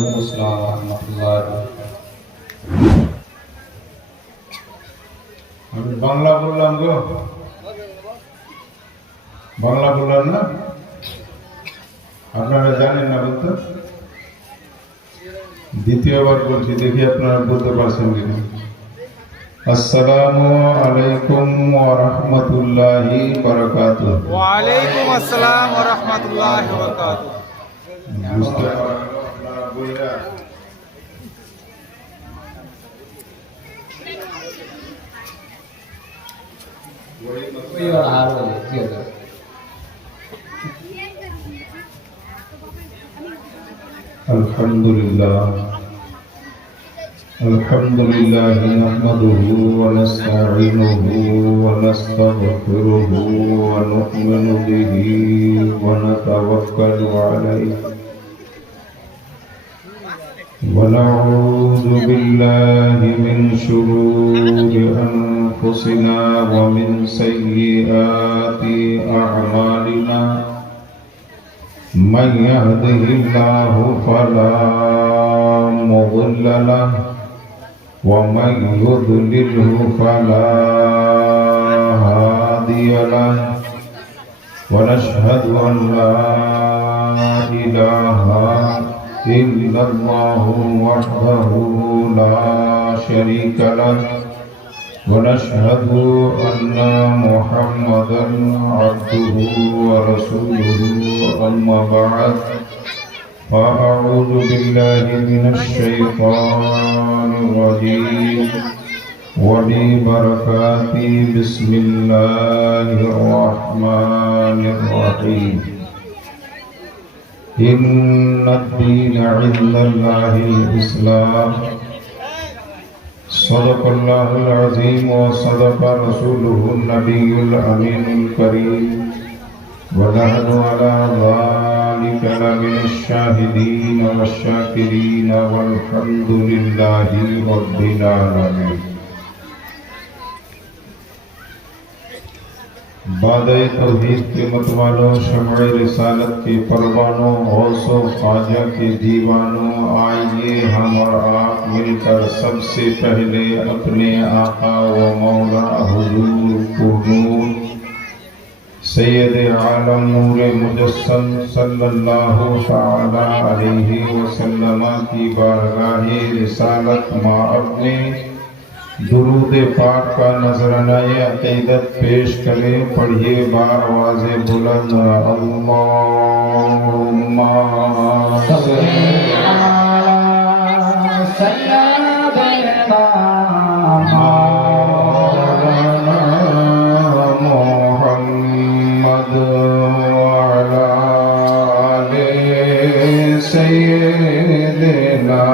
وعلیکم السلام ورحمۃ اللہ۔ আমি বাংলা বললাম গো, বাংলা বললাম না, আপনারা জানেন না বলতে? দ্বিতীয়বার বলছি, দেখি আপনারা বলতে পারছেন কিনা। আসসালামু আলাইকুম ওয়া রাহমাতুল্লাহি ওয়া বারাকাতুহু। ওয়া আলাইকুম আসসালাম ওয়া রাহমাতুল্লাহি ওয়া বারাকাতুহু। বুঝতে পারলাম আপনারা বইরা আলহামদুলিল্লাহ আলহামদুলিল্লাহ নাহমাদুহু ওয়া নাস্তাঈনুহু ওয়া নাস্তাগফিরুহু ওয়া নু'মিনু বিহি ওয়া নাতাওয়াক্কালু আলাইহি ওয়া নাউযু বিল্লাহি মিন শুরুরি আনফুসিনা ওয়া মিন সাইয়্যাতি আ'মালিনা من يهده الله فلا مضل له ومن يضلله فلا هادي له ونشهد أن لا إله إلا الله وحده لا شريك له ونشهد أن محمدا عبده ورسوله أما بعد فأعوذ بالله من الشيطان الرجيم وببركاته بسم الله الرحمن الرحيم إن الدين عند الله الإسلام صدق الله العظيم وصدق رسوله النبي الأمين الكريم ونحن على ذلك لمن الشاهدين والشاكرين والحمد لله رب العالمين۔ بادئ توحید کے متوالوں، شمع رسالت کے پروانوں، غوث و خواجہ کے دیوانوں، آئیے ہم اور آپ مل کر سب سے پہلے اپنے آقا و مولا حضور پرنور سید عالم نور مجسم صلی اللہ تعالی علیہ وسلم کی بارگاہ رسالت ماں اپنے درود پاک کا نذرانہ عقیدت پیش کریں۔ پڑھیے بآواز بلند اللہم صلی علی سیدنا مولانا محمد وعلی آل سیدنا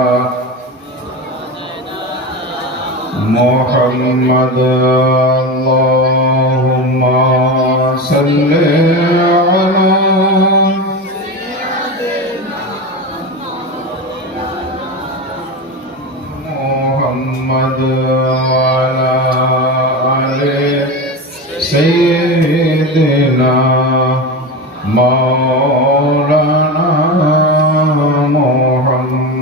محمد اللہم صلی علی محمد وعلی آل سیدنا مولانا محمد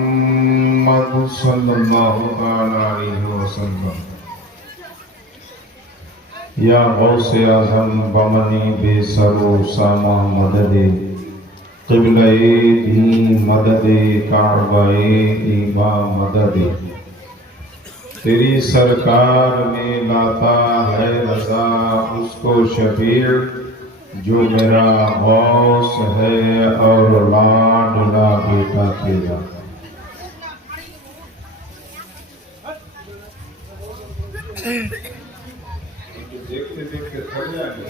صلی اللہ علیہ وسلم۔ یا غوث اعظم بمنی بے سر و ساما مدد قبلہ دین مدد کعبہ ایمان مدد، تیری سرکار میں لاتا ہے رضا اس کو شفیع جو میرا غوث ہے اور لاڈلا بیٹا تیرا۔ دیکھتے دیکھتے تھک جائیں گے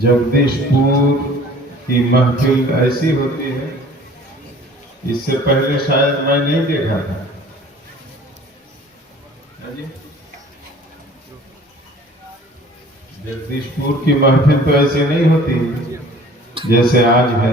جگدیش پور کی محفل ایسی ہوتی ہے، اس سے پہلے شاید میں نہیں دیکھا تھا۔ جگدیش پور کی محفل تو ایسی نہیں ہوتی جیسے آج ہے۔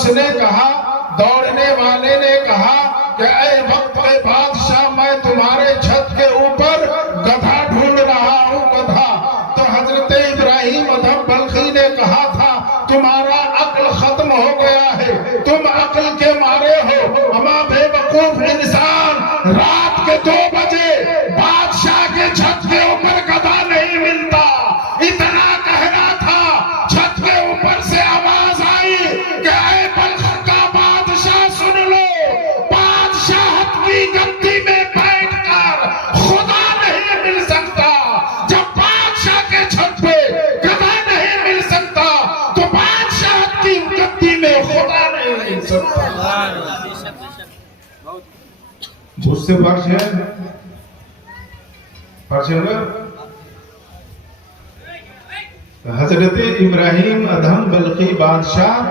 اس نے کہا، دوڑنے والے نے کہا کہ اے وقت اے بادشاہ، میں تمہارے چھت کے اوپر گدھا ڈھونڈ رہا ہوں، گدھا۔ تو حضرت ابراہیم ادھم بلخی نے کہا تھا تمہارا عقل ختم ہو گیا ہے، تم عقل کے مارے ہو، اما بے وقوف انسان، رات کے 2 بجے بادشاہ کے چھت کے اوپر گدھا نہیں ملتا۔ اتنا کہنا تھا، چھت کے اوپر سے آواز آئی کہ اے بلخ کا بادشاہ سن لو، بادشاہت کی گدی میں بیٹھ کر خدا نہیں مل سکتا۔ جب بادشاہ کے چھت پہ گدھا نہیں مل سکتا تو بادشاہت کی گدی میں خدا نہیں مل سکتا۔ مجھ سے فرش ہے، فرش ہے نا؟ حضرت ابراہیم ادھم بلخی بادشاہ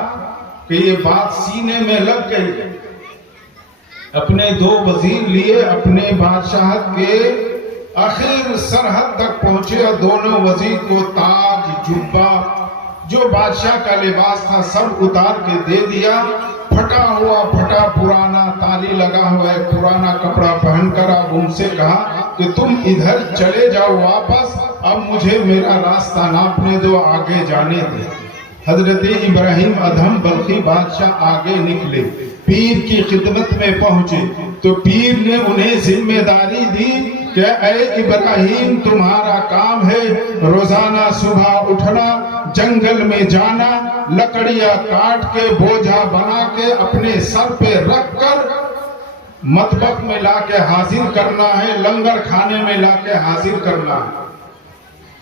کہ یہ بات سینے میں لگ گئی، اپنے 2 وزیر لیے، اپنے بادشاہت کے آخر سرحد تک پہنچے اور دونوں وزیر کو تاج، جبہ، جو بادشاہ کا لباس تھا سب اتار کے دے دیا۔ پھٹا ہوا، پھٹا پرانا، تالی لگا ہوا ہے پرانا کپڑا پہن کر اب ان سے کہا کہ تم ادھر چلے جاؤ واپس، اب مجھے میرا راستہ ناپنے دو، آگے جانے دے۔ حضرت ابراہیم ادھم بلخی بادشاہ آگے نکلے، پیر کی خدمت میں پہنچے تو پیر نے انہیں ذمہ داری دی کہ اے ابراہیم تمہارا کام ہے روزانہ صبح اٹھنا، جنگل میں جانا، لکڑیاں کاٹ کے بوجھا بنا کے اپنے سر پہ رکھ کر مطبخ میں لا کے حاضر کرنا ہے، لنگر کھانے میں لا کے حاضر کرنا ہے۔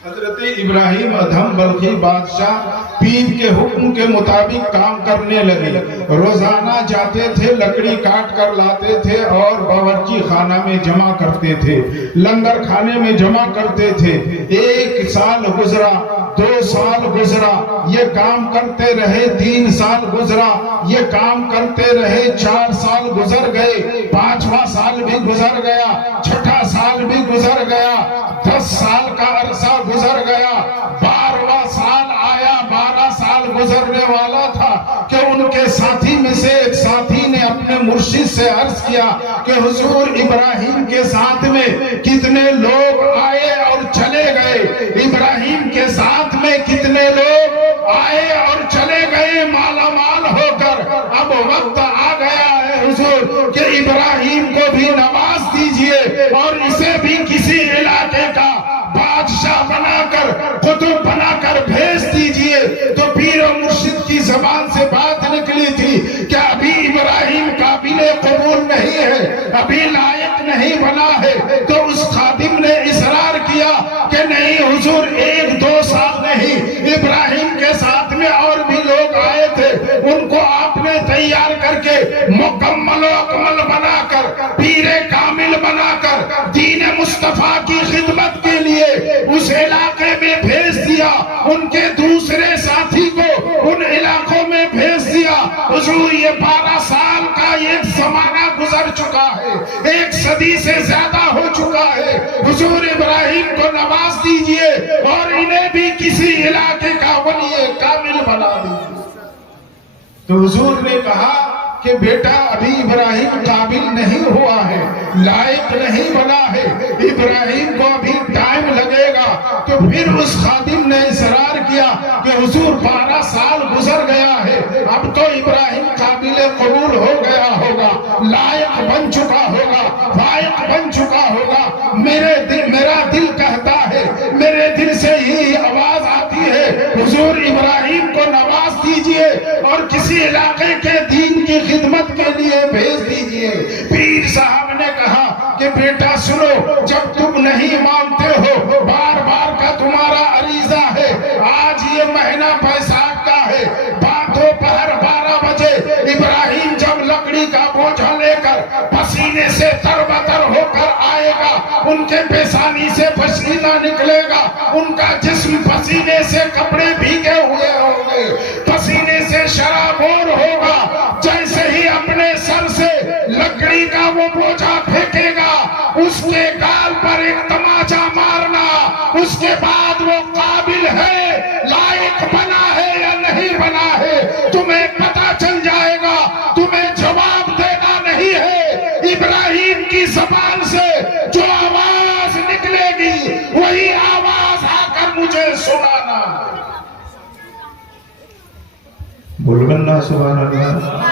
حضرت ابراہیم ادھم بلخی بادشاہ پیر کے حکم کے مطابق کام کرنے لگے، روزانہ جاتے تھے، لکڑی کاٹ کر لاتے تھے اور باورچی خانہ میں جمع کرتے تھے، لنگر کھانے میں جمع کرتے تھے۔ 1 سال گزرا، 2 سال گزرا، یہ کام کرتے رہے، 3 سال گزرا، یہ کام کرتے رہے، 4 سال گزر گئے، 5واں سال بھی گزر گیا، 6واں سال بھی گزر گیا، 10 سال کا عرصہ گزر گیا، 12واں سال آیا، 12 سال گزرنے والا تھا کہ ان کے ساتھی میں سے ایک ساتھی نے اپنے مرشد سے عرض کیا کہ حضور ابراہیم کے ساتھ میں کتنے لوگ آئے اور چلے گئے، ابراہیم کے ساتھ میں کتنے لوگ آئے اور چلے گئے مالا مال ہو کر، اب وقت آ گیا ہے حضور کہ ابراہیم کو بھی نواز دیجئے اور اسے بھی کسی علاقے کا بادشاہ بنا کر، قطب بنا کر بھیج دیجئے۔ تو پیر و مرشد کی زبان سے بات نکلی تھی کہ ابھی ابراہیم قابل قبول نہیں ہے، ابھی لائق نہیں بنا ہے۔ تو اس خادم نے اصرار کیا کہ نہیں حضور، 1-2 سال نہیں، ابراہیم کے ساتھ میں اور بھی لوگ آئے تھے، ان کو آپ نے تیار کر کے مکمل و اکمل بنا کر، پیر کامل بنا کر، دین مصطفیٰ کی خدمت کے لیے اس علاقے میں بھیج دیا، ان کے دوسرے ساتھی کو ان علاقوں میں بھیج دیا۔ حضور یہ 12 سال کا ایک زمانہ گزر چکا ہے، 1 صدی سے زیادہ ہو چکا ہے، حضور ابراہیم کو نواز دیجئے اور انہیں بھی کسی علاقے کا ولی کامل بنا دیجئے۔ تو حضور نے کہا کہ بیٹا ابھی ابراہیم قابل نہیں ہوا ہے، لائق نہیں بنا ہے، ابراہیم کو ابھی ٹائم لگے گا۔ تو پھر اس خادم نے اصرار کیا کہ حضور 12 سال گزر گیا ہے، اب تو ابراہیم قابل قبول ہو گیا ہوگا، لائق بن چکا ہوگا، فائق بن چکا ہوگا۔ میرا دل کہتا ہے، میرے دل سے ہی آواز آتی ہے حضور ابراہیم کو نواز دیجئے اور کسی علاقے کے دین کی خدمت کے لیے بھیج دیجئے۔ پیر صاحب نے کہا کہ بیٹا سنو، جب تم نہیں مانتے ہو، بار بار کا تمہارا عریضہ ہے، آج یہ مہینہ بیساکھ کا ہے، دوپہر 12 بجے ابراہیم جب لکڑی کا بوجھا لے کر پسینے سے تربتر ہو کر آئے گا، ان کے پیشانی سے پسینہ نکلے گا، ان کا جسم پسینے سے کپڑے بھیگے ہوئے ہوں گے، پسینے سے شرابور ہوگا، جیسے ہی اپنے سر سے لکڑی کا وہ بوجھا پھینکے گا، اس کے گال پر ایک تماچا مارنا، اس کے بعد وہ قابل ہے، لائق بنا ہے یا نہیں بنا ہے، تمہیں پتہ چل جائے زبان سے جو آواز نکلے گی وہی آواز آ کر مجھے سنانا. بولنا سبحان اللہ.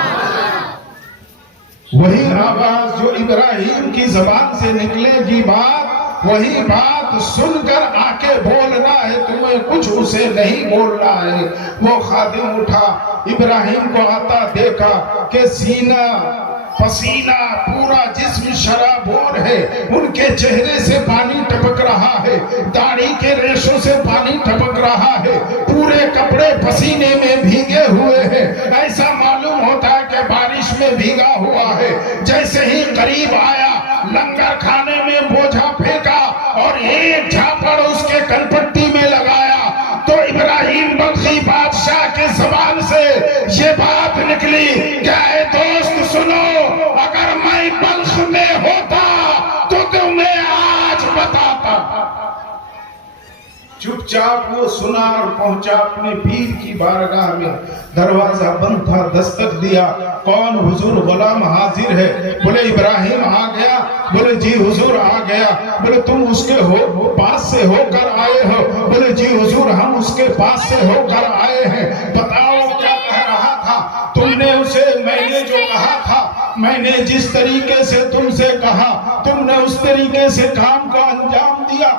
وہی آواز جو ابراہیم کی زبان سے نکلے گی بات, وہی بات سن کر آ کے بولنا ہے, تمہیں کچھ اسے نہیں بولنا ہے. وہ خادم اٹھا, ابراہیم کو آتا دیکھا کہ سینہ پسینہ پورا جسم شرابور ہے, ان کے چہرے سے پانی ٹپک رہا ہے, داڑھی کے ریشوں سے پانی ٹپک رہا ہے, پورے کپڑے پسینے میں بھیگے ہوئے ہیں, ایسا معلوم ہوتا ہے کہ بارش میں بھیگا ہوا ہے. جیسے ہی قریب آیا لنگر کھانے میں بوجھا پھینکا اور ایک جھاپڑ اس کے کلپٹی میں لگایا تو ابراہیم بلخی بادشاہ کے زبان سے یہ بات نکلی کہ اے دوست سنو, اگر میں بلخ میں ہوتا تو تمہیں آج بتاتا. چپ چاپ وہ سنا اور پہنچا اپنے پیر کی بارگاہ میں. دروازہ بند تھا, دستک دیا, کون؟ حضور غلام حاضر ہے. بولے ابراہیم آ گیا؟ بولے جی حضور آ گیا. بولے تم اس کے پاس سے ہو کر آئے ہو؟ بولے جی حضور ہم اس کے پاس سے ہو کر آئے ہیں. بتاؤ کیا کہہ رہا تھا تم نے اسے؟ میں نے جو کہا تھا, میں نے جس طریقے سے تم سے کہا تم نے اس طریقے سے کام کو انجام دیا.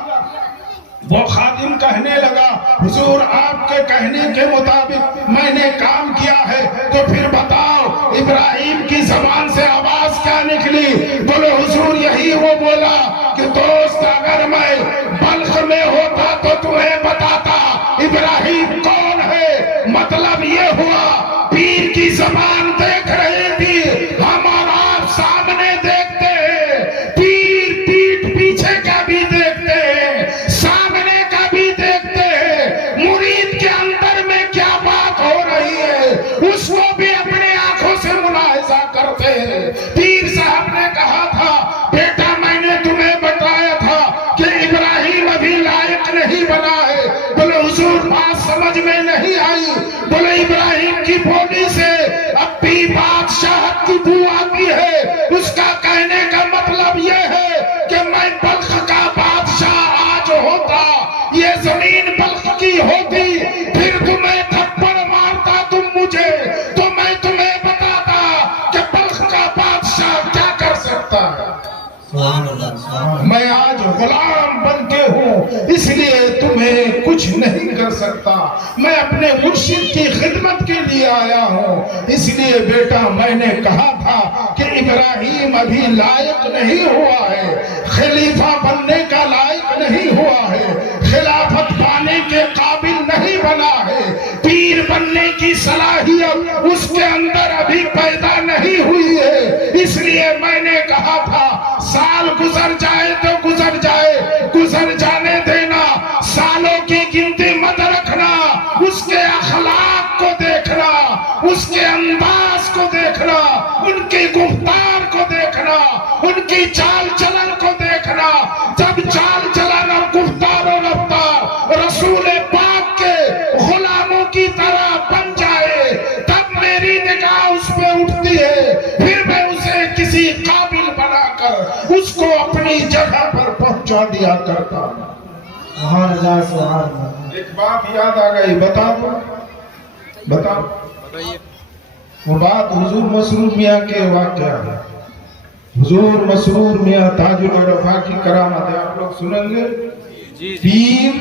وہ خادم کہنے لگا حضور آپ کے کہنے کے مطابق میں نے کام کیا ہے, تو پھر بتاؤ ابراہیم کی زبان سے آواز کیا نکلی؟ بولے حضور یہی وہ بولا کہ دوست اگر میں بلخ میں ہوتا تو تمہیں بتاتا. ابراہیم کون ہے؟ مطلب یہ ہوا پیر کی زبان دیکھ رہی تھی, ہم اور آپ سامنے دیکھتے ہیں, پیر پیٹھ پیچھے کا بھی دیکھتے ہیں, سامنے کا بھی دیکھتے ہیں, مرید کے اندر میں کیا بات ہو رہی ہے اس کو بھی اپنے آنکھوں سے ملاحظہ کرتے ہیں. پیر صاحب نے کہا تھا بیٹا میں نے تمہیں بتایا تھا کہ ابراہیم ابھی لائق نہیں بنا ہے. بولے حضور بات سمجھ میں نہیں آئی. بولے ابراہیم کی بولی سے اب بھی بادشاہت کی بو آتی ہے, اس کا کہنے کا مطلب یہ ہے کہ میں بلخ کا بادشاہ آج ہوتا, یہ زمین بلخ کی ہوتی, پھر تمہیں تھپڑ مارتا تم مجھے تو میں تمہیں بتاتا کہ بلخ کا بادشاہ کیا کر سکتا ہے. میں آج غلام بن کے ہوں اس لیے تمہیں کچھ نہیں کر سکتا. میں اپنے مرشد کی خدمت کے لیے آیا ہوں, اس لیے بیٹا میں نے کہا تھا کہ ابراہیم ابھی لائق نہیں ہوا ہے, خلیفہ بننے کا لائق نہیں ہوا ہے, خلافت پانے کے قابل نہیں بنا ہے, پیر بننے کی صلاحیت اس کے اندر ابھی پیدا نہیں ہوئی ہے. اس لیے میں نے کہا تھا سال گزر جائے تو گزر جائے, گزر جانے دینا, سالوں کی گنتی مت رکھنا, اس کے اخلاق کو دیکھنا, اس کے انداز کو دیکھنا, ان کی گفتار کو دیکھنا, ان کی چال چلن کو دیکھنا. جب چال چلن اور گفتار و رفتار رسول پاک کے غلاموں کی طرح بن جائے تب میری نگاہ اس پہ اٹھتی ہے, پھر میں اسے کسی قابل بنا کر اس کو اپنی جگہ پر پہنچا دیا کرتا. سبحان اللہ سبحان اللہ. ایک بات یاد آ گئی, بتاؤ وہ بات حضور مسرور میاں کے واقعہ ہے. حضور مسرور میاں تاج العرفاء کی کرامت ہے, آپ لوگ سنیں گے. پیر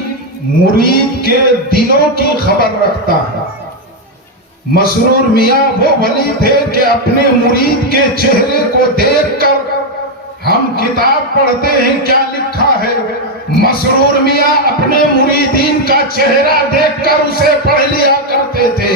مرید کے دلوں کی خبر رکھتا ہے. مسرور میاں وہ ولی تھے کہ اپنے مرید کے چہرے کو دیکھ کر ہم کتاب پڑھتے ہیں کیا لکھا ہے, مسرور میاں اپنے مریدین کا چہرہ دیکھ کر اسے پڑھ لیا کرتے تھے.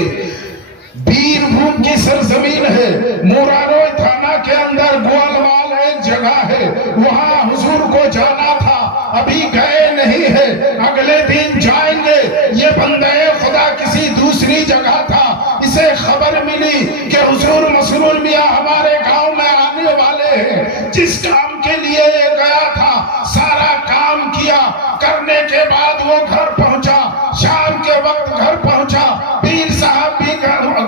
بیر بھوم کی سرزمین ہے, مورارو تھانہ کے اندر گوالوال ایک جگہ ہے, وہاں حضور کو جانا تھا, ابھی گئے نہیں ہے, اگلے دن جائیں گے. یہ بندے خدا کسی دوسری جگہ تھا, اسے خبر ملی کہ حضور مسرور میاں ہمارے گاؤں میں آنے والے ہیں. جس کام کے لیے یہ گیا تھا سارا کام کیا, کرنے کے بعد وہ گھر پہنچا, شام کے وقت گھر پہنچا, پیر صاحب بھی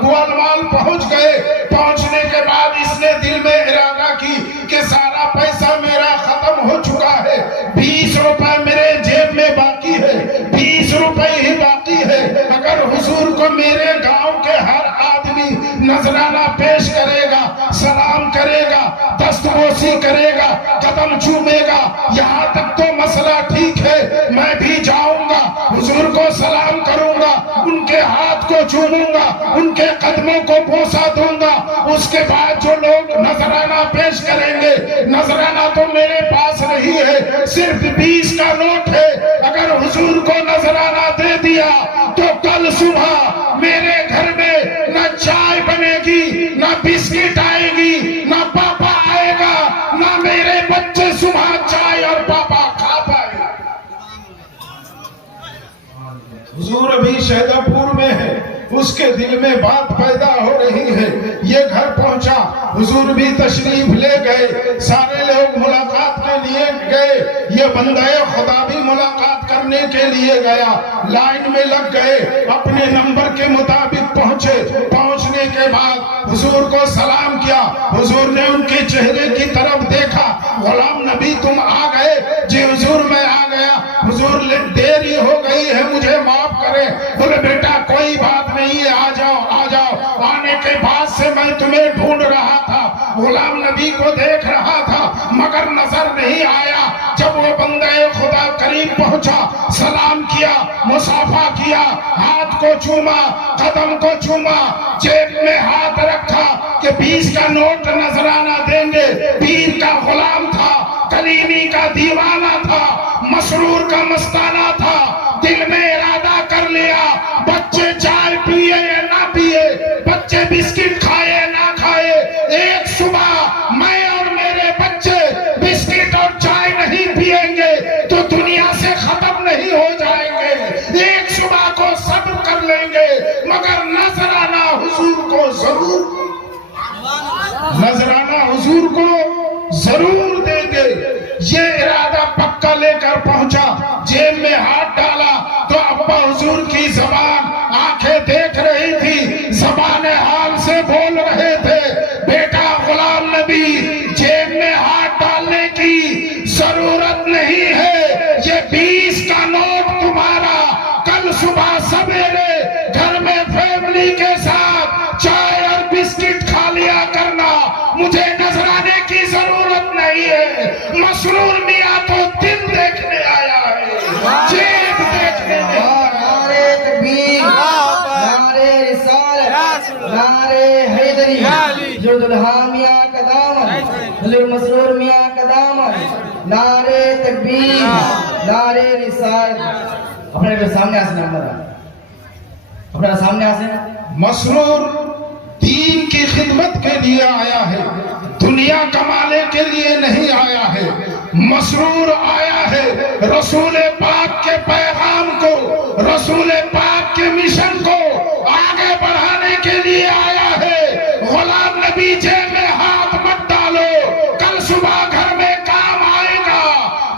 گوالوال پہنچ گئے. پہنچنے کے بعد اس نے دل میں ارادہ کی کہ سارا پیسہ میرا بوسی کرے گا، قدم چومے گا، یہاں تک تو مسئلہ ٹھیک ہے، میں بھی جاؤں گا، حضور کو سلام کروں گا، ان کے ہاتھ کو چوموں گا، ان کے قدموں کو بوسا دوں گا۔ اس کے بعد جو لوگ نذرانہ پیش کریں گے، نذرانہ تو میرے پاس نہیں ہے، صرف 20 کا نوٹ ہے، اگر حضور کو نذرانہ دے دیا تو کل صبح میرے گھر میں نہ چائے بنے گی، نہ بسکٹ آئے گی، نہ پاپا آئے گا، نہ میرے بچے صبح چائے اور پاپا کھا پائے گا۔ حضور ابھی شہدہ پور میں ہے، اس کے دل میں بات پیدا ہو رہی ہے، یہ گھر پہنچا، حضور بھی تشریف لے گئے، سارے لوگ ملاقات کے لیے گئے، یہ بندہ خدا بھی ملاقات کرنے کے لیے گیا، لائن میں لگ گئے، اپنے نمبر کے مطابق پہنچے، پہنچنے کے بعد حضور کو سلام کیا، حضور نے ان کے چہرے کی طرف دیکھا، غلام نبی تم آ گئے؟ جی حضور میں آ گیا، حضور دیری ہو گئی ہے مجھے معاف کریں۔ بولے بیٹا کوئی بات نہیں ہے، آ جاؤ آ جاؤ، آنے کے بعد سے میں تمہیں ڈھونڈ رہا تھا، غلام نبی کو دیکھ رہا تھا مگر نظر نہیں آیا۔ جب وہ بندہ خدا قریب پہنچا، سلام کیا، مصافحہ کیا، ہاتھ کو چوما، قدم کو چوما، جیب میں ہاتھ رکھا کہ 20 کا نوٹ نذرانہ دیں گے۔ پیر کا غلام تھا، کلیمی کا دیوانہ تھا، مسرور کا مستانہ تھا، دل میں ارادہ کر لیا بچے چائے پیے یا نہ پیے، بچے بسکٹ کھائے نہ کھائے، ایک صبح میں اور میرے بچے بسکٹ اور چائے نہیں پیئیں گے تو دنیا سے ختم نہیں ہو جائیں گے، ایک صبح کو صبر کر لیں گے مگر نذرانہ حضور کو ضرور، نذرانہ حضور کو ضرور دیں گے۔ یہ ارادہ پکا لے کر پہنچا، جیب میں ہاتھ ڈالا تو ابا حضور کی زبان، آنکھیں دیکھ رہی تھی، زبان حال سے بول رہے تھے، بیٹا غلام نبی جیب میں ہاتھ ڈالنے کی ضرورت نہیں ہے، یہ 20 کا نوٹ تمہارا، کل صبح سویرے گھر میں فیملی کے ساتھ چائے اور بسکٹ کھا لیا کرنا، مجھے نذرانے کی ضرورت نہیں ہے۔ مسرور میاں تو دل دیکھنے آیا ہے، جیب دیکھنے نہیں آیا۔ نعرے تکبیر، نعرے رسالت، نعرے حیدری، جو دلہا میاں کا دامن، حضور مسرور میاں کا دامن، نعرے تکبیر، نعرے رسالت۔ اپنے سامنے آسنے اپنے سامنے آسنے۔ مسرور دین کی خدمت کے لیے آیا ہے، دنیا کمانے کے لیے نہیں آیا ہے، مسرور آیا ہے رسول پاک کے پیغام کو، رسول پاک کے مشن کو آگے بڑھانے کے لیے آیا ہے۔ غلام نبی جیب میں ہاتھ مت ڈالو، کل صبح گھر میں کام آئے گا،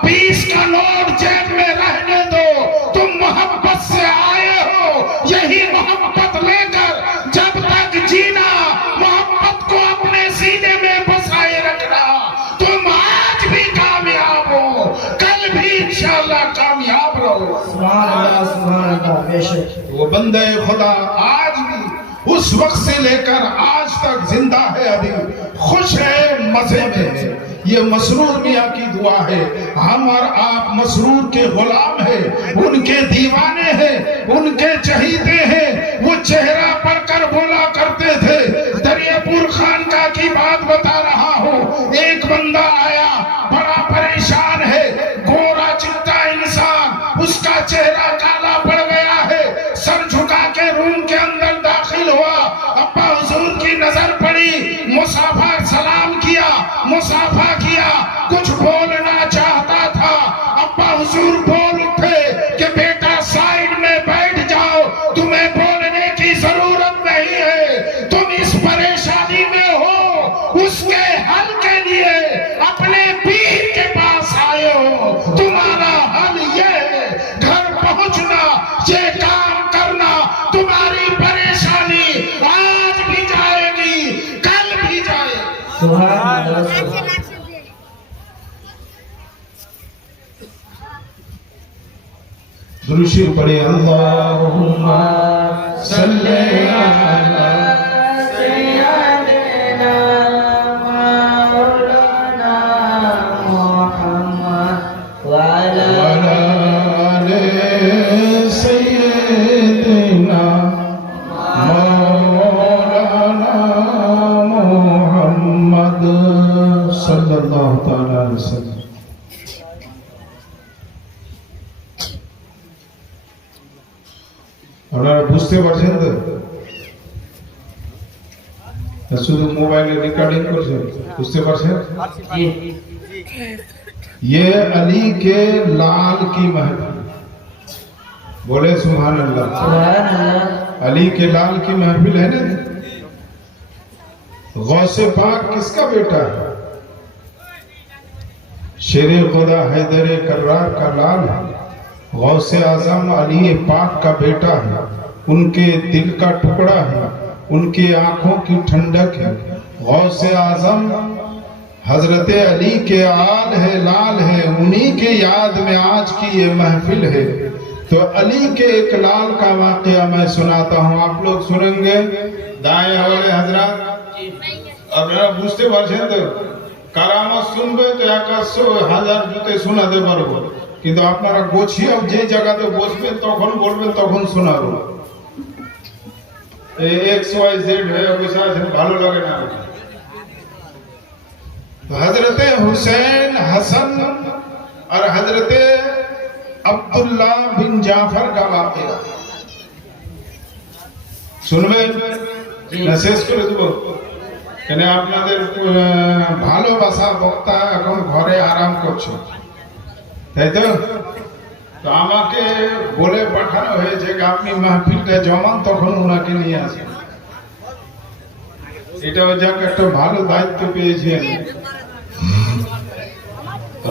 20 کا نوٹ جیب میں رہنے دو، تم محبت سے آئے ہو، یہی محبت لے کر جب تک جینا، محبت کو اپنے سینے میں بسائے رکھنا، تم آج بھی کامیاب ہو، کل بھی انشاءاللہ کامیاب رہو۔ سبحان اللہ، سبحان اللہ، بے شک۔ وہ بندے خدا آج بھی اس وقت سے لے کر آج تک زندہ ہے، ابھی خوش ہے، مزے میں ہے۔ یہ مسرور میاں کی دعا ہے، ہم اور آپ مسرور کے غلام ہیں، ان کے دیوانے ہیں، ان کے چہیتے ہیں۔ وہ چہرہ پڑھ کر بولا کرتے تھے، دریا پور خانقاہ کی بات بتا رہا ہوں، ایک بندہ آیا بڑا پریشان ہے، گورا چٹا انسان، اس کا چہرہ کالا پڑ گیا ہے، سر جھکا کے روم کے اندر داخل ہوا، ابا حضور کی نظر پڑی، مصافحہ سلام کیا، مصافحہ کیا، کچھ بولنا چاہتا تھا، ابا حضور بول اٹھے کہ بیٹا سائیڈ میں بیٹھ جاؤ، تمہیں بولنے کی ضرورت نہیں ہے، تم اس پریشانی میں ہو، اس کے حل کے لیے اپنے پیر کے پاس آئے ہو، تمہارا حل یہ ہے، گھر پہنچنا، یہ کام کرنا، تمہاری پریشانی آج بھی جائے گی، کل بھی جائے گی۔ سبحان اللہ۔ درود شریف پڑھے، اللہم صلی علی سیدنا مولانا محمد صلی اللہ تعالی علیہ وسلم۔ আপনারা বুঝতে পারছেন তো? শুধু মোবাইলে রেকর্ডিং করছেন, বুঝতে পারছেন? یہ علی کے لال کی محفل، بولے سبحان اللہ، علی کے لال کی محفل ہے نا۔ غوث پاک کس کا بیٹا ہے؟ شیر خدا حیدر کرار کا لال ہے، غوث اعظم علی پاک کا بیٹا ہے، ان کے دل کا ٹکڑا ہے، ان کی آنکھوں کی ٹھنڈک ہے۔ غوث اعظم حضرت علی کے آل ہے، لال ہے، انہی کے یاد میں آج کی یہ محفل ہے۔ تو علی کے ایک لال کا واقعہ میں سناتا ہوں، آپ لوگ سنیں گے۔ دائیں والے حضرات আপনারা বুঝতে পারছেন তো? কারামত শুনবে তো 100,000 জুতে শোনাতে পারবো, কিন্তু আপনারা গোছিয়ে যে জায়গাতে বসবেন তখন বলবেন, তখন শোনাবো। এই XYZ হয়ে বসে আছেন, ভালো লাগে না। حضرت حسین حسن اور حضرت عبداللہ بن جعفر کا واقعہ শুনবেন না? শেষ করে দেবো কেন? আপনাদের ভালোবাসা বক্তা এখন ঘরে আরাম করছে, তাই তো? তো আমাকে বলে পাঠানো হয়েছে যে আপনি মাহফিলটা জমান, তখন ওনাকে নিয়ে আসেন। এটা যাক একটা ভালো দায়িত্ব পেয়েছেন।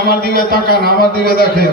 আমার দিকে তাকান, আমার দিকে দেখেন।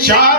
4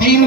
3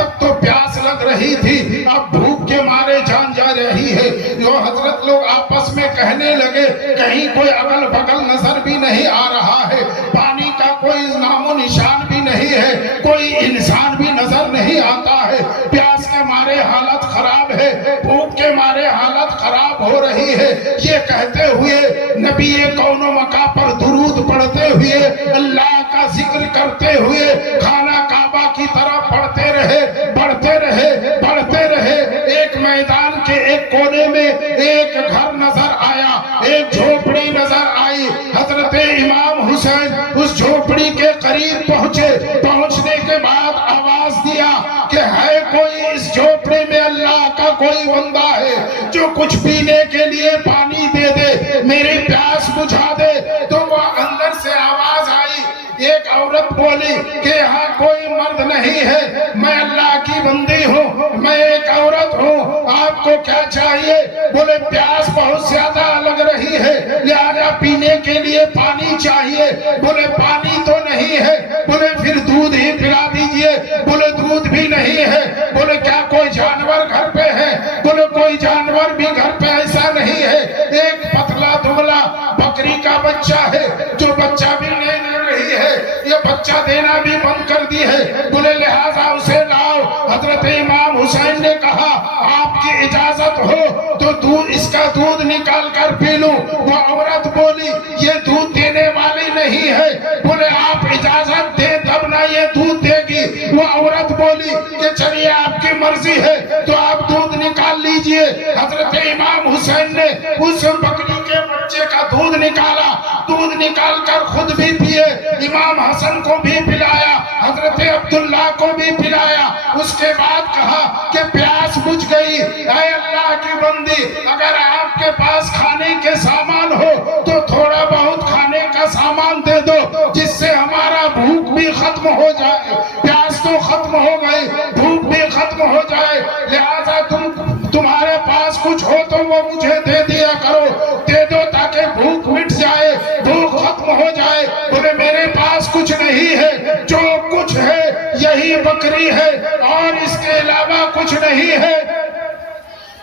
تک تو پیاس لگ رہی تھی، اب بھوک کے مارے جان جا رہی ہے۔ جو حضرت لوگ آپس میں کہنے لگے کہیں کوئی اگل بغل نظر بھی نہیں آ رہا ہے، پانی کا کوئی نام و نشان بھی نہیں ہے، کوئی انسان بھی نظر نہیں آتا ہے، پیاس کے مارے حالت خراب ہے، بھوک کے مارے حالت خراب ہو رہی ہے۔ یہ کہتے ہوئے نبی کون و مکان پر درود پڑھتے ہوئے، اللہ کا ذکر کرتے ہوئے خانہ کعبہ کی طرف بڑھتے رہے، بڑھتے رہے، بڑھتے رہے۔ ایک میدان کے ایک کونے میں ایک گھر نظر آیا، ایک جھوپڑی نظر آئی۔ حضرت امام حسین اس جھوپڑی کے قریب پہنچے، پہنچنے کے بعد آواز دیا کہ ہے کوئی اس جھوپڑی میں اللہ کا کوئی بندہ ہے جو کچھ پینے کے لیے پانی دے دے، میری پیاس بجھا دے۔ تو وہ اندر سے آواز آئی، ایک عورت بولی کہ یہاں کوئی مرد نہیں ہے، میں اللہ کی بندی ہوں، میں ایک عورت ہوں، آپ کو کیا چاہیے؟ بولے پیاس بہت زیادہ لگ رہی ہے، لہذا پینے کے لیے پانی چاہیے۔ بولے پانی تو نہیں ہے، بولے پھر دودھ ہی پلا دیجئے۔ بولے دودھ بھی نہیں ہے۔ بولے کیا کوئی جانور گھر پہ ہے؟ بولے کوئی جانور بھی گھر پہ ایسا نہیں ہے، ایک پتلا دبلا بکری کا بچہ ہے جو بچہ بھی نہیں دے رہی ہے، یہ بچہ دینا بھی بند کر دی ہے۔ بولے لہذا اسے لاؤ۔ حضرت امام حسین نے کہا آپ کی اجازت ہو تو دودھ اس کا دودھ نکال کر پی لوں۔ وہ عورت بولی یہ دودھ دینے والی نہیں ہے۔ بولے آپ اجازت دیں تب نہ یہ دودھ دے گی۔ وہ عورت بولی کہ چلیے آپ کی مرضی ہے تو آپ دودھ نکال لیجئے۔ حضرت امام حسین نے اس بکری کے بچے کا دودھ نکالا، دودھ نکال کر خود بھی پیے، امام حسن کو بھی پلایا، حضرت عبداللہ کو بھی پلایا۔ اس کے بعد کہا کہ پیاس بجھ گئی، اے اللہ کی بندی اگر آپ کے پاس کھانے کے سامان ہو تو تھوڑا بہت کھانے کا سامان دے دو جس سے ہمارا بھوک بھی ختم ہو جائے۔ پیاس تو ختم ہو گئی، بھوک بھی ختم ہو جائے، لہذا تمہارے پاس کچھ ہو تو وہ مجھے دے دیا کرو، دے دو تاکہ بھوک مٹ جائے، بھوک ختم ہو جائے۔ بولے میرے پاس کچھ نہیں ہے، جو کچھ ہے یہی بکری ہے اور اس کے علاوہ کچھ نہیں ہے،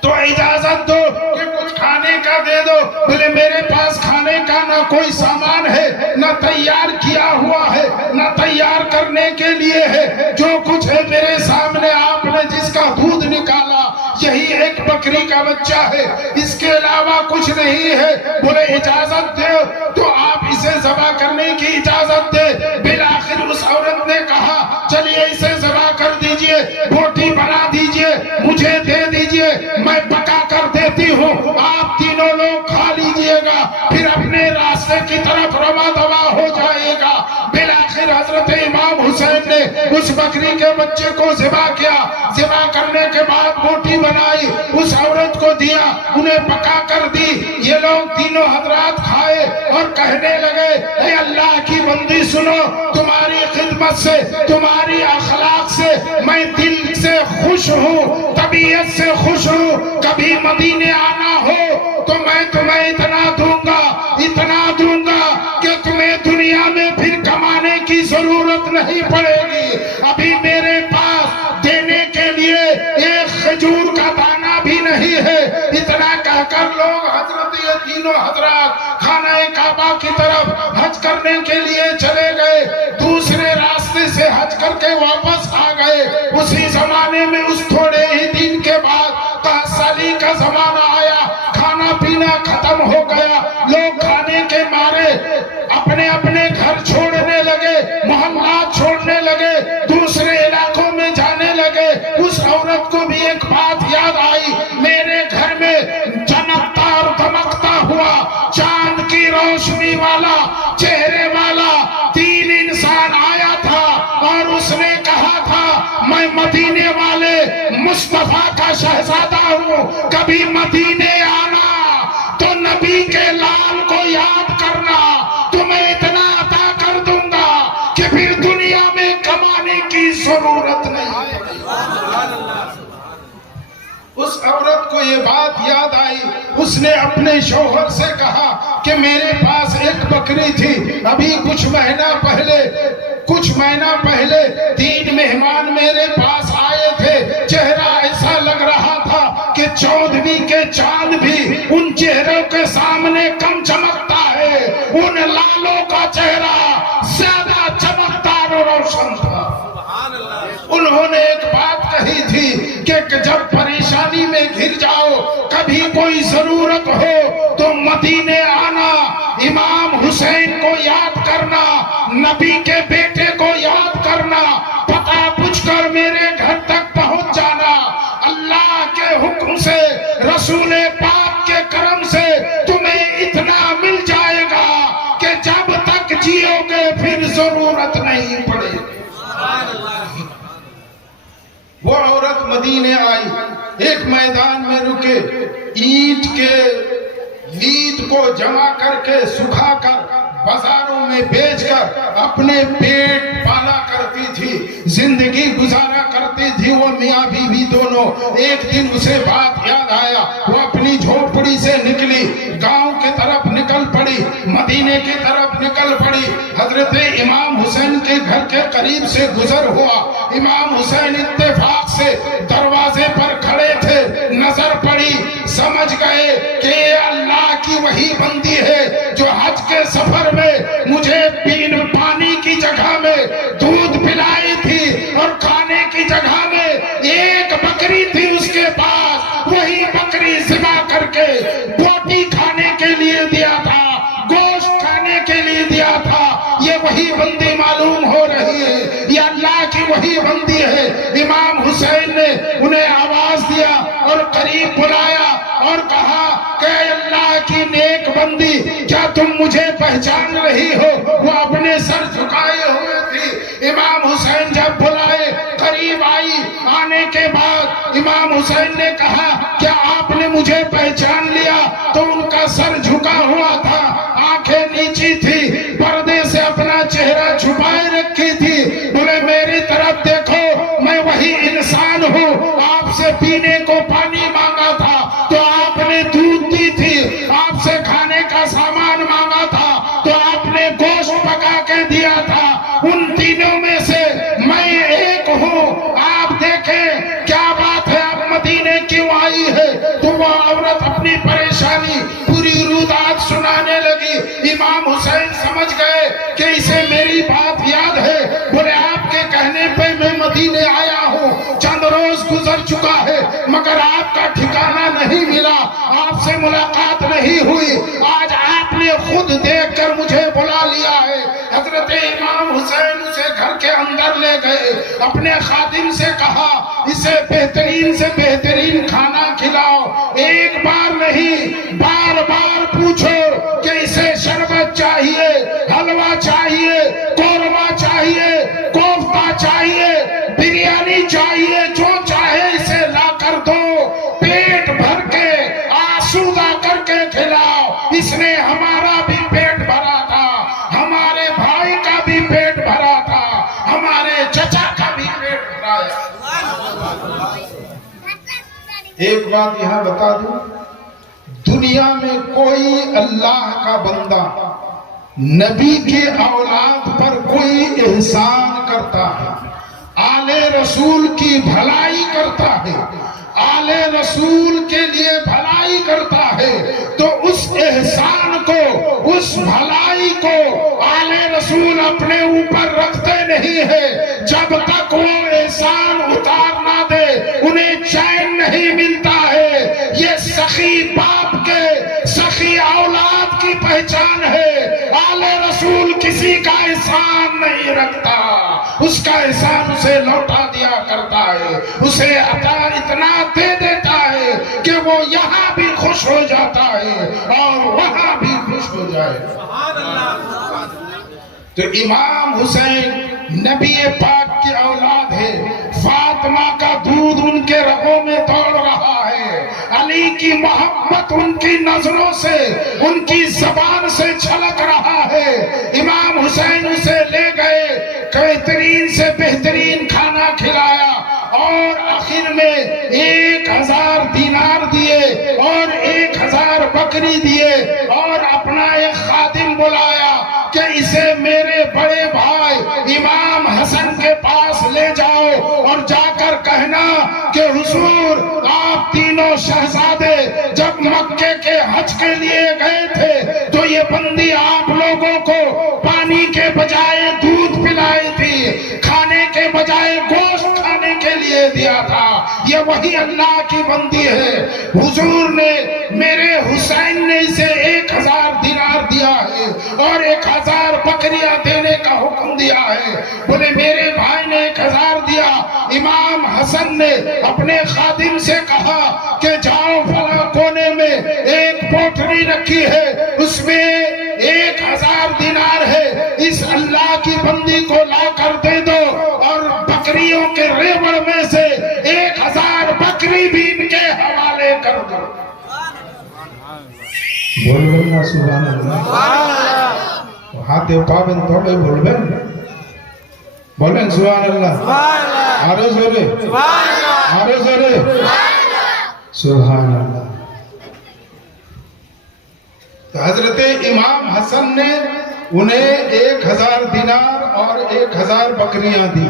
تو اجازت دو کہ کچھ کھانے کا دے دو۔ بولے میرے پاس کھانے کا نہ کوئی سامان ہے، نہ تیار کیا ہوا ہے، نہ تیار کرنے کے لیے ہے، جو کچھ ہے میرے سامنے آپ نے جس کا دودھ نکالا یہی ایک بکری کا بچہ ہے، اس کے علاوہ کچھ نہیں ہے۔ بولے اجازت دے تو آپ اسے ذبح کرنے کی اجازت دے۔ بالآخر اس عورت نے کہا چلیے اسے ذبح کر دیجئے، بوٹی بنا دیجئے، مجھے دے دیجئے، میں پکا کر دیتی ہوں، آپ تینوں لوگ کھا لیجئے گا، پھر اپنے راستے کی طرف رواں دوا ہو جائے گا۔ بالآخر حضرت امام حسین نے اس بکری کے بچے کو ذبح کیا، ذبح کرنے کے بعد بوٹی بنائی، اس عورت کو دیا، انہیں پکا کر دی۔ یہ لوگ تینوں حضرات کھائے اور کہنے لگے اے اللہ کی بندی سنو، تمہاری خدمت سے، تمہاری اخلاق سے میں دل سے خوش ہوں، طبیعت سے خوش ہوں، کبھی مدینے آنا ہو تو میں تمہیں اتنا دوں گا، اتنا دوں گا کہ تمہیں دنیا میں پھر کمانے کی ضرورت نہیں پڑے گی۔ ابھی میرے پاس دینے کے لیے ایک کھجور کا دانہ بھی نہیں ہے۔ اتنا کہہ کر لوگ حضرت یہ تینوں حضرات خانہ کعبہ کی طرف حج کرنے کے لیے چلے گئے، دوسرے راستے سے حج کر کے واپس آ گئے۔ اسی زمانے میں اس تھوڑے ہی دن کے بعد 10 سالی کا زمانہ آیا، کھانا پینا ختم ہو گیا، لوگ کھانے کے مارے اپنے اپنے گھر چھوڑنے لگے، محلات چھوڑنے لگے، دوسرے علاقوں میں جانے لگے۔ اس عورت کو بھی ایک بات یاد آئی، میرے گھر میں چمکتا اور دمکتا ہوا چاند کی روشنی والا چہرے والا 3 انسان آیا تھا اور اس نے کہا تھا میں مدینے والے مصطفیٰ کا شہزادہ ہوں، کبھی مدینے آنا تو نبی کے لال کو یاد کرنا، تمہیں اتنا عطا کر دوں گا کہ پھر دنیا میں کمانے کی ضرورت نہیں۔ اس عورت کو یہ بات یاد آئی، اس نے اپنے شوہر سے کہا کہ میرے پاس ایک بکری تھی، ابھی کچھ مہینہ پہلے 3 مہمان میرے پاس آئے تھے چہرہ ایسا لگ رہا تھا کہ 14ویں کے چاند بھی ان چہروں کے سامنے کم چمکتا ہے، ان لالوں کا چہرہ زیادہ چمکدار اور روشن تھا۔ انہوں نے ایک بات کہی تھی کہ جب پریشانی میں گر جاؤ، کبھی کوئی ضرورت ہو تو مدینے آنا، امام حسین کو یاد کرنا، نبی کے بیٹے کو یاد کرنا، پتہ پوچھ کر میرے گھر تک پہنچ جانا۔ اللہ کے حکم سے، رسول پاک کے کرم سے تمہیں اتنا مل جائے گا کہ جب تک جیو گے پھر ضرورت نہیں پڑے گی۔ وہ عورت مدینے آئی، ایک میدان میں رکے، اینٹ کے لید کو جمع کر کے سکھا کر بازاروں میں بیچ کر اپنے پیٹ پالا کرتی تھی، زندگی گزارا کرتی تھی وہ میاں بیوی دونوں۔ ایک دن اسے بات یاد آیا، وہ اپنی جھونپڑی سے نکلی، گاؤں کی طرف نکل پڑی، مدینے کی طرف نکل پڑی۔ حضرت امام حسین کے گھر کے قریب سے گزر ہوا، امام حسین اتفاق سے دروازے پر کھڑے تھے، نظر پڑی، سمجھ گئے کہ یہ اللہ کی وہی بندی ہے جو حج کے سفر میں مجھے پانی کی جگہ میں دودھ پلائی تھی اور کھانے کی جگہ میں ایک بکری تھی اس کے پاس، وہی بکری ذبح کر کے بوٹی کھانے کے لیے دیا تھا، گوشت کھانے کے لیے دیا تھا۔ یہ وہی بندی معلوم ہو رہی ہے، یہ اللہ کی وہی بندی ہے۔ امام حسین نے انہیں آواز دیا اور قریب بلایا اور کہا کہ اللہ کی نیک بندی، کیا تم مجھے پہچان رہی ہو؟ وہ اپنے سر جھکائے ہوئے تھی۔ امام حسین جب بلائے قریب آئی، آنے کے بعد امام حسین نے کہا کیا آپ نے مجھے پہچان لیا؟ تو ان کا سر جھکا ہوا تھا، آنکھیں نیچی تھی، پردے سے اپنا چہرہ چھپائے رکھی تھی۔ بولے میری طرف دیکھو، میں وہی انسان ہوں، آپ سے پینے کو پانی مانگا تھا تو آپ نے دودھ دی تھی، آپ سے کھانے کا سامان مانگا تھا تو آپ نے گوشت پکا کے دیا تھا، ان تینوں میں سے میں ایک ہوں۔ آپ دیکھیں کیا بات ہے، آپ مدینے کیوں آئی ہے؟ تو وہ عورت اپنی پریشانی پوری رودات سنانے لگی۔ امام حسین سمجھ گئے کہ اسے میری بات یاد ہے۔ بولے آپ کے کہنے پہ میں مدینے آیا ہوں، چند روز گزر چکا ہے مگر آپ کا ٹھکانہ نہیں ملا، آپ سے ملاقات نہیں ہوئی، آج آپ نے خود دیکھ کر مجھے بلا لیا ہے۔ حضرت امام حسین اسے گھر کے اندر لے گئے، اپنے خادم سے کہا اسے بہترین سے بہترین کھانا کھلاؤ، ایک بار نہیں بار بار پوچھو کہ اسے شربت چاہیے، حلوہ چاہیے، قورمہ چاہیے، کوفتہ چاہیے، بریانی چاہیے، جو چاہے اسے لا کر دو، پیٹ بھر کے آسودہ کر کے کھلاؤ۔ اس نے ہمارا بھی پیٹ بھرا تھا، ہمارے بھائی کا بھی پیٹ بھرا تھا، ہمارے چچا کا بھی پیٹ بھرایا۔ ایک بات یہاں بتا دوں، دنیا میں کوئی اللہ کا بندہ نبی کی اولاد پر کوئی احسان کرتا ہے، آل رسول کی بھلائی کرتا ہے، آل رسول کے لیے بھلائی کرتا ہے، تو اس احسان کو، اس بھلائی کو آل رسول اپنے اوپر رکھتے نہیں ہے۔ جب تک وہ احسان اتار نہ دے انہیں چین نہیں ملتا ہے۔ یہ سخی باپ کے، سخی اولاد کی پہچان ہے۔ آل رسول کسی کا احسان نہیں رکھتا، اس کا احسان اسے لوٹا دیا کرتا ہے، اسے عطا اتنا دے دیتا ہے کہ وہ یہاں بھی خوش ہو جاتا ہے اور وہاں بھی خوش ہو جائے۔ تو امام حسین نبی پاک کی اولاد ہے، فاطمہ کا دودھ ان کے رگوں میں دوڑ رہا ہے، علی کی محبت ان کی نظروں سے، ان کی زبان سے چھلک رہا ہے۔ امام حسین اسے لے گئے، بہترین سے بہترین کھانا کھلایا اور آخر میں 1000 دینار دیے اور 1000 بکری دیے اور اپنا ایک خادم بلایا کہ اسے میرے بڑے بھائی امام حسن کے پاس لے جاؤ اور جا کر کہنا مکے کے حج کے لیے گئے تھے تو یہ بندی آپ لوگوں کو پانی کے بجائے دودھ پلائی تھی، کھانے کے بجائے گوشت کھانے کے لیے دیا تھا۔ یہ وہی اللہ کی بندی ہے۔ حضور نے میرے حسین نے اسے 1000 دینار دیا ہے اور 1000 بکریاں دینے کا حکم دیا ہے۔ بولے میرے بھائی نے 1000 دیا۔ امام حسن نے اپنے خادم سے کہا کہ جاؤ فلاں کونے میں ایک پوٹلی رکھی ہے، اس میں 1000 دینار ہے، اس اللہ کی بندی کو لا کر دے دو اور بکریوں کے ریوڑ میں سے 1000 بکری بھی ان کے حوالے کر دو۔ بولنا سبحان اللہ۔ ہاتھ پابند تھوڑے بولبن بولیں سبحان اللہ، آرے زورے، آرے زورے، سبحان اللہ۔ تو حضرت امام حسن نے انہیں 1000 دینار اور 1000 بکریاں دی۔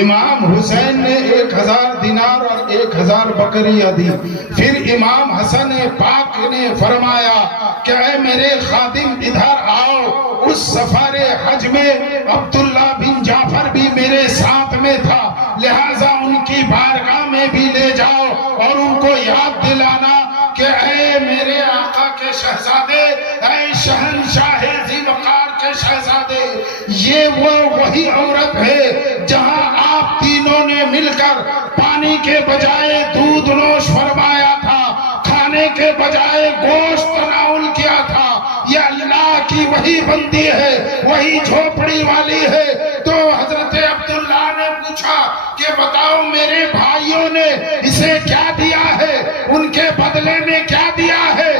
امام حسین نے 1000 دینار اور 1000 بکریاں دی۔ پھر امام حسن پاک نے فرمایا کہ اے میرے خادم ادھر آؤ۔ اس سفر حج میں عبداللہ بن جعفر بھی میرے ساتھ میں تھا، لہٰذا ان کی بارگاہ میں بھی لے جاؤ اور ان کو یاد دلانا کہ اے میرے آقا کے شہزادے، اے شہنشاہ ذی وقار کے شہزادے، یہ وہی عورت ہے جہاں آپ تینوں نے مل کر پانی کے بجائے دودھ نوش فرمایا تھا، کھانے کے بجائے گوشت تناول کیا تھا۔ یہ اللہ کی وہی بندی ہے، وہی جھوپڑی والی ہے۔ تو حضرت عبداللہ نے پوچھا کہ بتاؤ میرے بھائیوں نے اسے کیا دیا ہے، ان کے بدلے میں کیا دیا ہے؟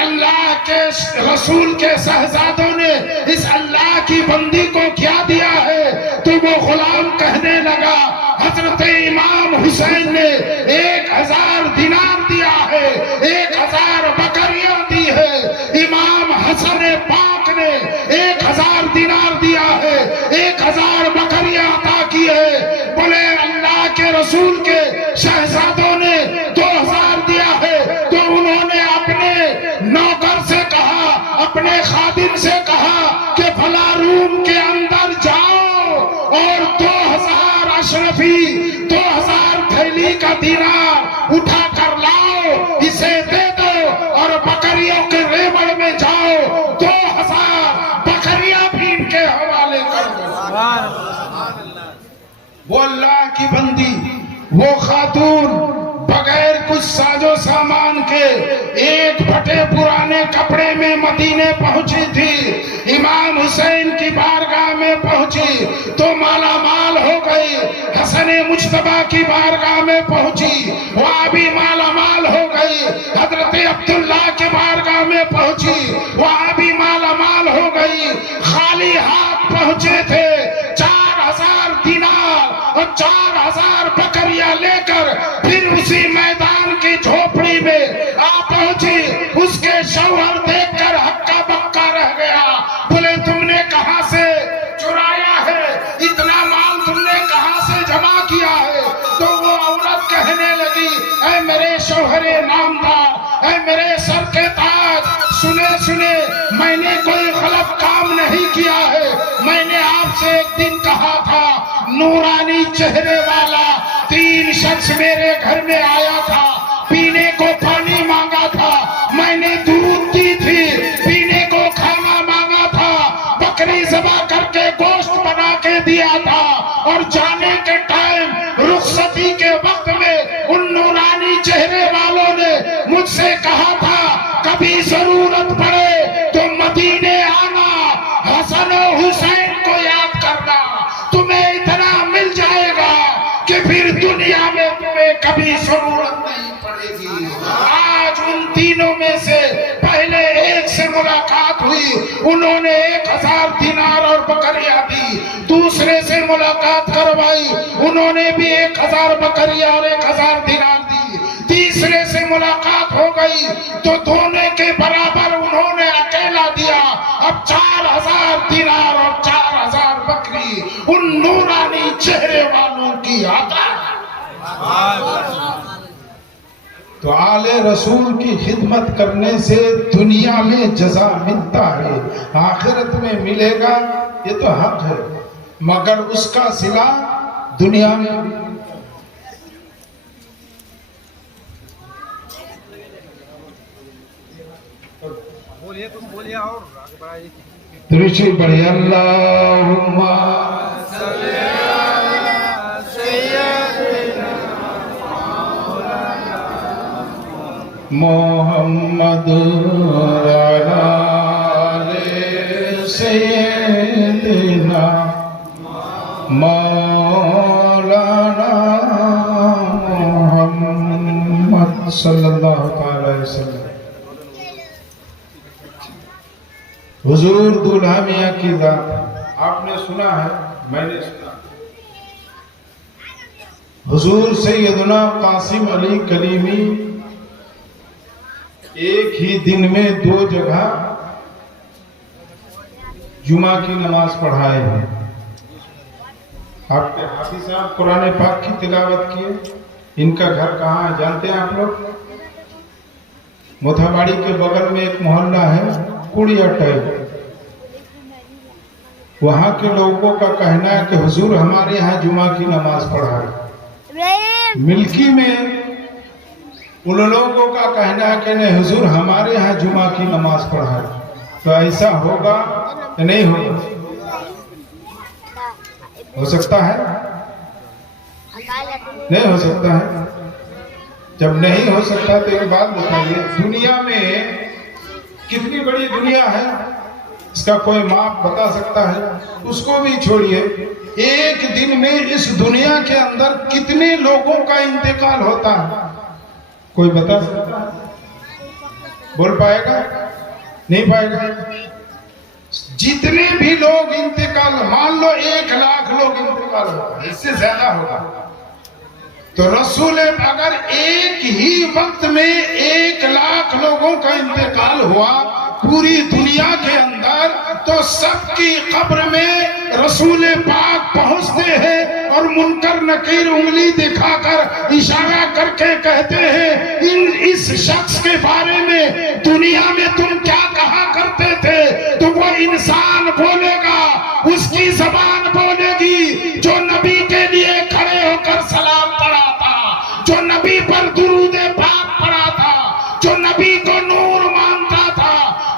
اللہ کے رسول کے شہزادوں نے اس اللہ کی بندی کو کیا دیا ہے؟ تو وہ غلام کہنے لگا حضرت امام حسین نے 1000 دینار دیا ہے، 1000 بکریاں دی ہے۔ امام حسن پاک نے 1000 دینار دیا ہے، 1000 بکریاں عطا کی ہے۔ بولے اللہ کے رسول کے شہزادوں نے 2000 دیا ہے تو انہوں نے اپنے نوکر سے کہا، اپنے خادم سے کہا کہ فلاں روم کے اندر جاؤ اور 2000 اشرفی، 2000 تھیلی کا دینار اٹھا کر لاؤ، اسے دے دو اور بکریوں کے ریوڑ میں جاؤ، 2000 بکریاں بھی ان کے حوالے کر دو۔ وہ اللہ کی بندی، وہ خاتون بغیر کچھ ساز و سامان کے 1 پھٹے پرانے کپڑے میں مدینے پہنچی تھی۔ امام حسین کی بارگاہ میں پہنچی تو مالا مال ہو گئی۔ حسن مجتبیٰ کی بارگاہ میں پہنچی، وہاں بھی مالا مال ہو گئی۔ حضرت عبداللہ کے بارگاہ میں پہنچی، وہاں بھی مالا مال ہو گئی۔ خالی ہاتھ پہنچے تھے، 4000 دینار اور 4000 بکریاں لے کر پھر اسی میدان کی جھوپڑی میں آ پہنچی۔ اس کے شوہر دیکھ کر ہکا بکا رہ گیا، بولے تم نے کہاں سے چرایا ہے، اتنا مال تم نے کہاں سے جمع کیا ہے؟ تو وہ عورت کہنے لگی اے میرے شوہر نامدار، اے میرے سر کے تاج، سنے میں نے کوئی غلط کام نہیں کیا ہے۔ میں نے آپ سے ایک دن کہا تھا نورانی چہرے والا 3 شخص میرے گھر میں آیا تھا، پینے کو پانی مانگا تھا، میں نے دودھ دی تھی، پینے کو کھانا مانگا تھا، بکری ذبح کر کے گوشت بنا کے دیا تھا، اور جانے کے ٹائم رخصتی کے وقت میں ان نورانی چہرے والوں نے مجھ سے کہا تھا کبھی ضرورت پڑے تو مدینے آنا، حسن و حسین کو یاد کرنا، تمہیں اتنا مل جائے گا کہ پھر دنیا میں تمہیں کبھی ضرورت نہیں پڑے گی۔ آج ان تینوں میں سے پہلے ایک سے ملاقات ہوئی، انہوں نے 1000 دینار اور بکریاں دی۔ دوسرے سے ملاقات کروائی، انہوں نے بھی 1000 بکریاں اور 1000 دینار دی۔ تیسرے سے ملاقات ہو گئی تو دونوں کے برابر انہوں نے اکیلا دیا۔ اب 4000 دینار اور 4000 بکری ان نورانی چہرے والوں کی عطا۔ تو آل رسول کی خدمت کرنے سے دنیا میں جزا ملتا ہے، آخرت میں ملے گا، یہ تو حق ہے، مگر اس کا صلہ دنیا میں بولیے تم بولیے اور آگے بڑھائیے. درشی بڑھے اللہم محمد علی سیدنا مولانا محمد صلی اللہ تعالی علیہ وسلم. حضور دولہا میاں کی ذات آپ نے سنا ہے، میں نے سنا. حضور سیدنا قاسم علی کلیمی ایک ہی دن میں 2 جگہ جمعہ کی نماز پڑھائے ہیں. آپ کے حافظ صاحب قرآن پاک کی تلاوت کیے. ان کا گھر کہاں ہے جانتے ہیں آپ لوگ؟ موتھاواڑی کے بغل میں ایک محلہ ہے کوڑیا ٹائپ. وہاں کے لوگوں کا کہنا ہے کہ حضور ہمارے یہاں جمعہ کی نماز پڑھائے. ملکی میں ان لوگوں کا کہنا ہے کہ نہیں حضور ہمارے یہاں جمعہ کی نماز پڑھائے. تو ایسا ہوگا کہ نہیں ہوگا؟ ہو سکتا ہے؟ نہیں ہو سکتا ہے. جب نہیں ہو سکتا تو ایک بات بتائیے، دنیا میں کتنی بڑی دنیا ہے، اس کا کوئی ماپ بتا سکتا ہے؟ اس کو بھی چھوڑیے، ایک دن میں اس دنیا کے اندر کتنے لوگوں کا انتقال ہوتا ہے؟ کوئی بتا سکتا ہے؟ بول پائے گا؟ نہیں پائے گا. جتنے بھی لوگ انتقال، مان لو 1 لاکھ لوگ انتقال ہوگا، اس سے زیادہ ہوگا. تو رسول اگر ایک ہی وقت میں 1 لاکھ لوگوں کا انتقال ہوا پوری دنیا کے اندر، تو سب کی قبر میں رسول پاک پہنچتے ہیں اور منکر نکیر انگلی دکھا کر اشارہ کر کے کہتے ہیں اس شخص کے بارے میں دنیا میں تم کیا کہا کرتے تھے؟ تو وہ انسان بولے گا، اس کی زبان بولے گی جو نبی کے لیے کھڑے ہو کر سلام پڑھا تھا، جو نبی پر درود پاک پڑھا تھا، جو نبی کو نور مانتا تھا،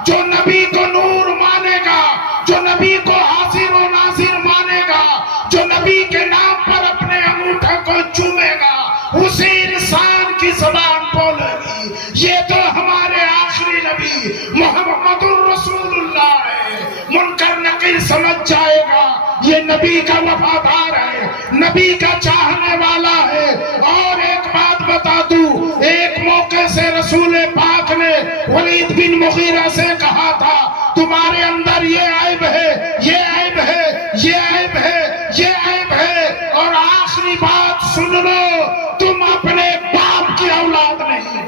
جو نبی کو نور مانے گا، جو نبی کو حاضر و ناظر مانے گا، جو نبی کے نام پر اپنے انگوٹھے کو چومے گا، اسی انسان کی زبان بولے گی. یہ تو ہمارے آخری نبی محمد الرسول اللہ ہے. منکر نکیر سمجھ جائے گا یہ نبی کا وفادار ہے، نبی کا چاہنے والا ہے. اور ایک بات بتا دوں، ایک موقع سے رسول پاک نے ولید بن مغیرہ سے کہا تھا تمہارے اندر یہ عیب ہے، یہ عیب ہے، یہ عیب ہے، یہ عیب ہے. اور آخری بات سن لو، تم اپنے باپ کی اولاد نہیں.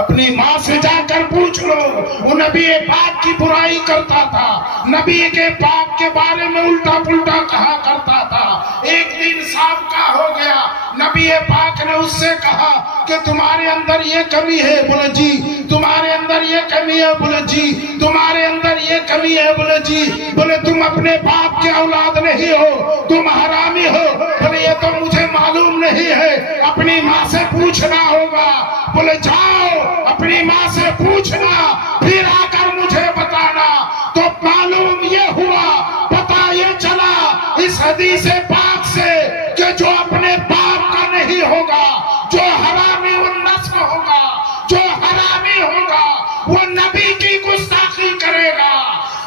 اپنی ماں سے جا کر پوچھ لو، وہ نبی پاک کی برائی کرتا تھا، نبی کے پاک کے بارے میں الٹا پلٹا کہا کرتا تھا. ایک دن سابقہ ہو گیا، نبی پاک نے اس سے کہا کہ تمہارے اندر یہ کمی ہے. بولے جی. تمہارے اندر یہ کمی ہے. بولے جی. تمہارے اندر یہ کمی ہے. بولے جی. بولے تم اپنے باپ کے اولاد نہیں ہو، تم حرامی ہو. بولے یہ تو مجھے معلوم نہیں ہے، اپنی ماں سے پوچھنا ہوگا. بولے جاؤ اپنی ماں سے پوچھنا، پھر آ کر مجھے بتانا. تو معلوم یہ ہوا، پتہ یہ چلا اس حدیث پاک سے کہ جو اپنے باپ کا نہیں ہوگا، جو حرامی النسب ہوگا، جو حرامی ہوگا، وہ نبی کی گستاخی کرے گا.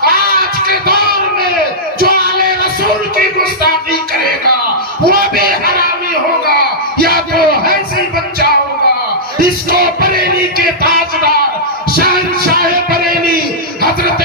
آج کے دور میں جو آل رسول کی گستاخی کرے گا وہ بھی حرامی ہوگا، یا تو ایسی بچہ ہوگا. اس کو بریلی کے تاجدار شہنشاہ بریلی حضرت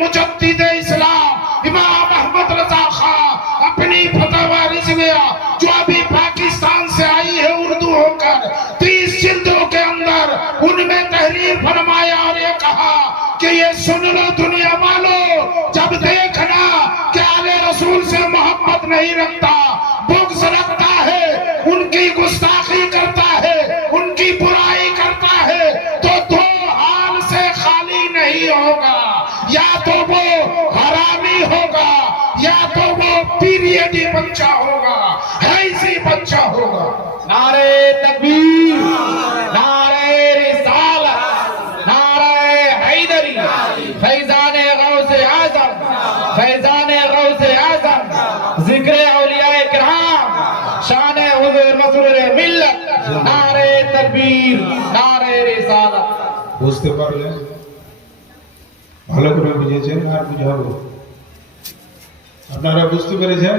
مجدد اسلام امام احمد رضا خان اپنی فتاوی رضویہ جو ابھی پاکستان سے آئی ہے اردو ہو کر 30 جلدوں کے اندر، ان میں تحریر فرمایا اور یہ کہا کہ یہ سن لو دنیا والو، جب دیکھنا کہ آل رسول سے محبت نہیں رکھتا، بغض رکھتا ہے، ان کی گستاخی کرتا ہے، ان کی برائی کرتا تو وہ حرامی ہوگا یا تو وہ پیریڈی بچہ ہوگا حیضی بچہ ہوگا. نعرے تکبیر، نعرے رسالت، نعرے حیدری، فیضان غوث اعظم، فیضان غوث اعظم، ذکر اولیاء کرام، شان حضور مسرور ملت. نعرے تکبیر، نعرے رسالت. বুঝতে পারলেন? ভালো করে বুঝেছেন আর বুঝাবো? আপনারা বুঝতে পেরেছেন?